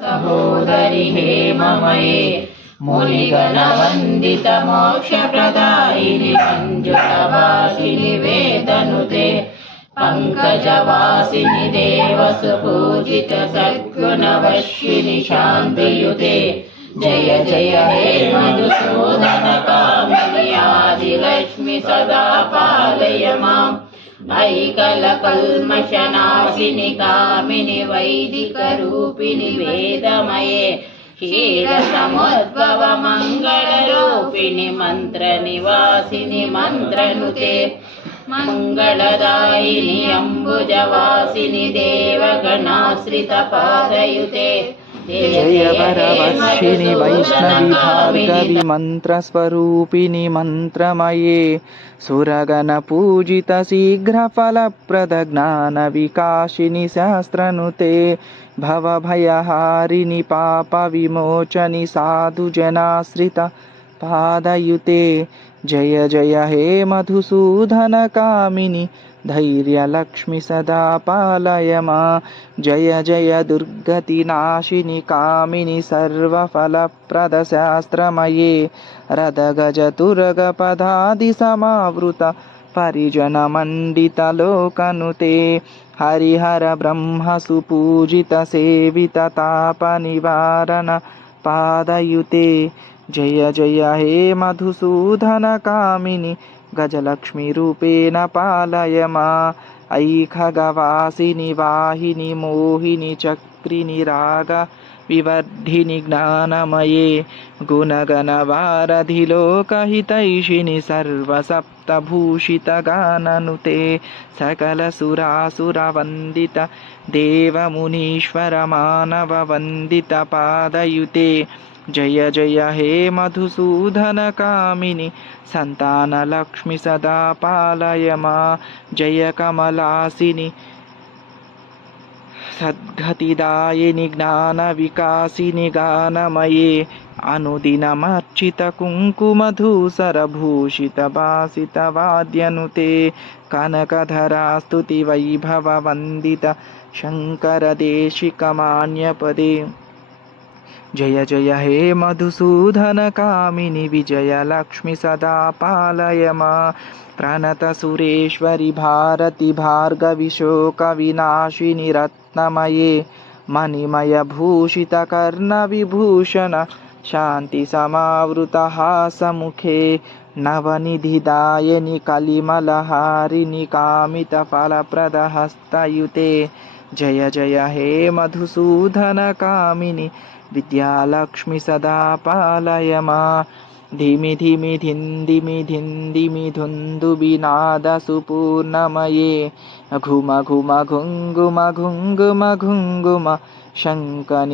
सहोदरि हेममये मुनिगणवन्दित मोक्षप्रदायिनि मञ्जुलभाषिनि वेदनुते पङ्कजवासिनि देवसुपूजित सद्गुणवर्षिणि शान्तियुते जय जय हे मधुसूदनकामिनि आदिलक्ष्मि सदा पालय माम् ऐकलकल्मषनाशिनि कामिनि वैदिकरूपिणि वेदमये क्षीरसमुद्भव मङ्गलरूपिणि मन्त्रनिवासिनि मन्त्रनुते मङ्गलदायिनि अम्बुजवासिनि देवगणाश्रितपादयुते जय वरवर्षिणि वैष्णवि भार्गवि मन्त्रस्वरूपिणि मन्त्रमये सुरगणपूजित शीघ्रफलप्रद ज्ञानविकासिनि शास्त्रनुते भवभयहारिणि पापविमोचनि साधुजनाश्रित पादयुते जय जय हे मधुसूदनकामिनि धैर्यलक्ष्मि सदा पालय माम् जय जय दुर्गतिनाशिनि कामिनि सर्वफलप्रदशास्त्रमये रदगजतुरगपदादिसमावृत परिजनमण्डितलोकनुते हरिहर ब्रह्म सुपूजित सेवित तापनिवारण पादयुते जय जय हे मधुसूदनकामिनि गजलक्ष्मीरूपेण पालय माम् ऐखगवासिनि वाहिनि मोहिनि चक्रिनि राग विवर्धिनि ज्ञानमये गुणगणवारधि लोकहितैषिणि सर्वसप्तभूषितगाननुते सकलसुरासुरवन्दित देवमुनीश्वर मानववन्दित पादयुते जय जय हे मधुसूदनकामिनि सन्तानलक्ष्मि सदा पालय माम् जय कमलासिनि सद्गतिदायिनि ज्ञानविकासिनि गानमये अनुदिनमर्चित कुङ्कुमधूसरभूषित भासित वाद्यनुते कनकधरा स्तुतिवैभववन्दित शङ्करदेशिकमान्यपदे जय जय हे मधुसूदनकामिनि विजयलक्ष्मि सदा पालय माम् प्रणतसुरेश्वरि भारति भार्गवि शोकविनाशिनि रत्नमये मणिमयभूषितकर्णविभूषण शान्तिसमावृतहासमुखे नवनिधिदायिनि कलिमलहारिणि कामितफलप्रदहस्तयुते जय जय हे मधुसूदनकामिनि विद्यालक्ष्मि सदा पालय माम् धिमि धिमि धिन्दिमि धिन्दिमि धुन्दुबिनादसुपूर्णमये घुम घुम घुङ्गुम घुङ्गुम घुङ्गुम शङ्खनि